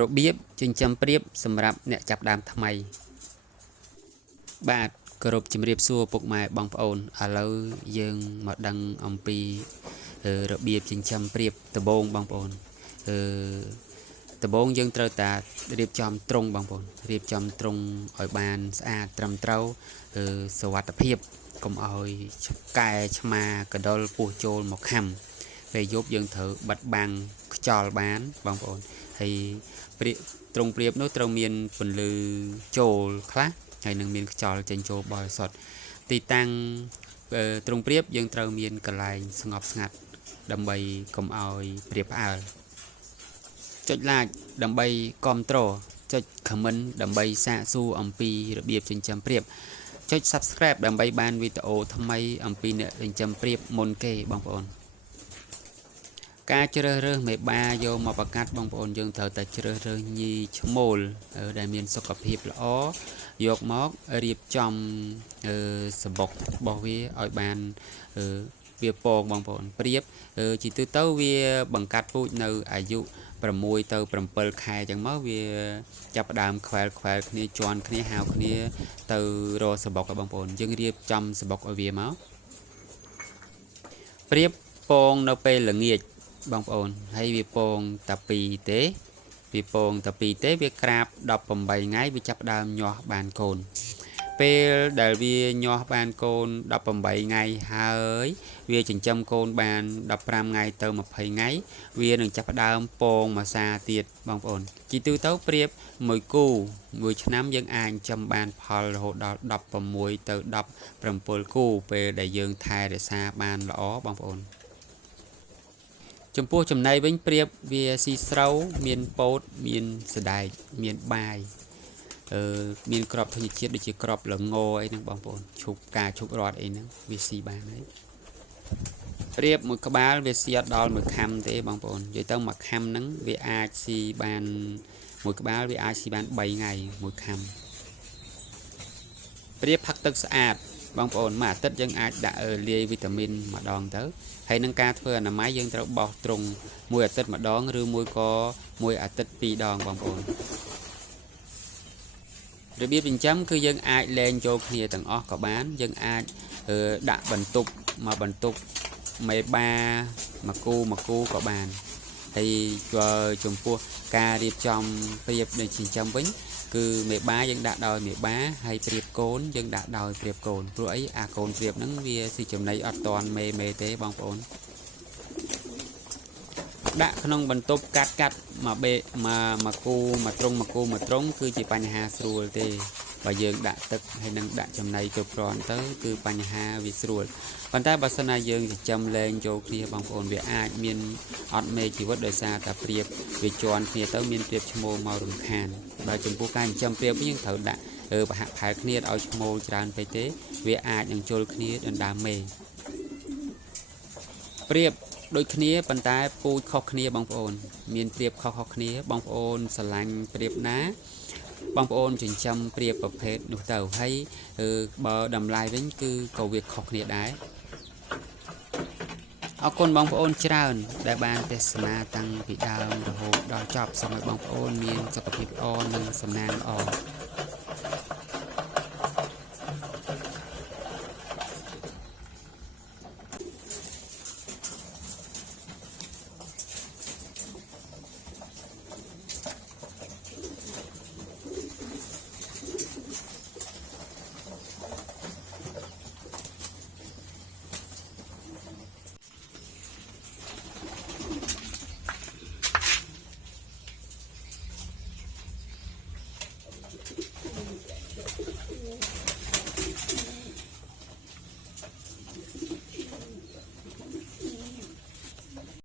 របៀបចិញ្ចឹមព្រាបសម្រាប់អ្នកចាប់ដើមថ្មីបាទគោរពជំរាបសួរពុកម៉ែបងប្អូនឥឡូវយើងមកដឹងអំពីរបៀបចិញ្ចឹមព្រាបដំបូងបងប្អូនដំបូងយើងត្រូវតែរៀបចំទ្រុងបងប្អូនរៀបចំទ្រុងឲ្យបានស្អាតត្រឹមត្រូវសុវត្ថិភាពកុំឲ្យកែឆ្មាកដុលពុះចូលមកខំពេលយប់យើងត្រូវបិទបាំងខ្យល់បានបងប្អូនហើយទ្រុងព្រាបនោះត្រូវមានពន្លឺចូលខ្លះហើយនឹងមានខ្យល់ចេញចូលបរិសុទ្ធទីតាំងទ្រុងព្រាបយើងត្រូវមានកន្លែងស្ងប់ស្ងាត់ដើម្បីកុំឲ្យព្រាបផ្អើលចុច like ដើម្បីគាំទ្រចុច comment ដើម្បីសាកសួរអំពីរបៀបចិញ្ចឹមព្រាបចុច subscribe ដើម្បីបានវីដេអូថ្មីអំពីអ្នកចិញ្ចឹមព្រាបមុនគេបងប្អូនការជ្រើសរើសមេបាយកមកបង្កាត់បងប្អូនយើងត្រូវតែជ្រើសរើសញីឈ្មោលដែលមានសុខភាពល្អយកមករៀបចំសំបុករបស់វាឲ្យបានវាពងបងប្អូនព្រាបជាទូទៅវាបង្កាត់ពូជនៅអាយុ6ទៅ7ខែចឹងមកវាចាប់ផ្ដើមខ្វែលគ្នាជន់គ្នាហៅគ្នាទៅរកសំបុកឲ្យបងប្អូនយើងរៀបចំសំបុកឲ្យវាមកព្រាបពងនៅពេលល្ងាចបងប្អូនហើយវាពងតែ2ទេវាពងតែ2ទេវាក្រាប18ថ្ងៃវាចាប់ដើមញាស់បានកូនពេលដែលវាញាស់បានកូន18ថ្ងៃហើយវាចិញ្ចឹមកូនបាន15ថ្ងៃទៅ20ថ្ងៃវានឹងចាប់ដើមពងមួយសាទៀតបងប្អូនជីទូទៅព្រាបមួយគូមួយឆ្នាំយើងអាចចិញ្ចឹមបានផលរហូតដល់16ទៅ17គូពេលដែលយើងថែរក្សាបានល្អបងប្អូនចំពោះចំណីវិញព្រាបវាស៊ីស្រូវមានពោតមានសណ្ដែកមានបាយមានក្របធញ្ញជាតិដូចជាក្របល្ងអីហ្នឹងបងប្អូនឈប់ការឈប់រត់អីហ្នឹងវាស៊ីបានហើយព្រាបមួយក្បាលវាស៊ីអត់ដល់មួយខាំទេបងប្អូននិយាយទៅមួយខាំហ្នឹងវាអាចស៊ីបានមួយក្បាលវាអាចស៊ីបាន3ថ្ងៃមួយខាំព្រាបផឹកទឹកស្អាតបងប្អូនមួយអាទិត្យយើងអាចដាក់លាយវីតាមីនម្ដងទៅហើយនឹងការធ្វើអនាម័យយើងត្រូវបោសទ្រុងមួយអាទិត្យម្ដងឬមួយក៏មួយអាទិត្យ2ដងបងប្អូនរបៀបចិញ្ចឹមគឺយើងអាចលែងចូលគ្នាទាំងអស់ក៏បានយើងអាចដាក់បន្ទប់មកបន្ទប់មេបាមួយគូក៏បានហើយចំពោះការរៀបចំព្រាបនៃចិញ្ចឹមវិញគឺមេបាយើងដាក់ដោយមេបាហើយព្រាបកូនយើងដាក់ដោយព្រាបកូនព្រោះអីអាកូនព្រាបហ្នឹងវាស៊ីចំណីអត់តាន់មេទេបងប្អូនដាក់ក្នុងបន្ទប់កាត់មកគូមកទ្រុងគឺជាបញ្ហាស្រួលទេបើយើងដាក់ទឹកហើយនឹងដាក់ចំណីគ្រប់គ្រាន់ទៅគឺបញ្ហាវាស្រួលប៉ុន្តែបើសិនណាយើងចិញ្ចឹមលែងចូលគ្នាបងប្អូនវាអាចមានអត់មេជីវិតដោយសារតែព្រាបវាជន់គ្នាទៅមានព្រាបឈ្មោលមករំខានបើចំពោះការចិញ្ចឹមព្រាបយើងត្រូវដាក់ប្រហាក់ផែលគ្នាឲ្យឈ្មោលច្រើនពេកទេវាអាចនឹងជុលគ្នាដណ្ដើមមេព្រាបដូចគ្នាប៉ុន្តែពូជខុសគ្នាបងប្អូនមានព្រាបខុសគ្នាបងប្អូនស្រឡាញ់ព្រាបណាបងប្អូនចិញ្ចឹមព្រាបប្រភេទនោះទៅហើយបើតម្លៃវិញគឺក៏វាខុសគ្នាដែរអរគុណបងប្អូនច្រើនដែលបានទេសនាតាំងពីដើមរហូតដល់ចប់សូមឲ្យបងប្អូនមានសុខភាពល្អនិងសំណាងល្អ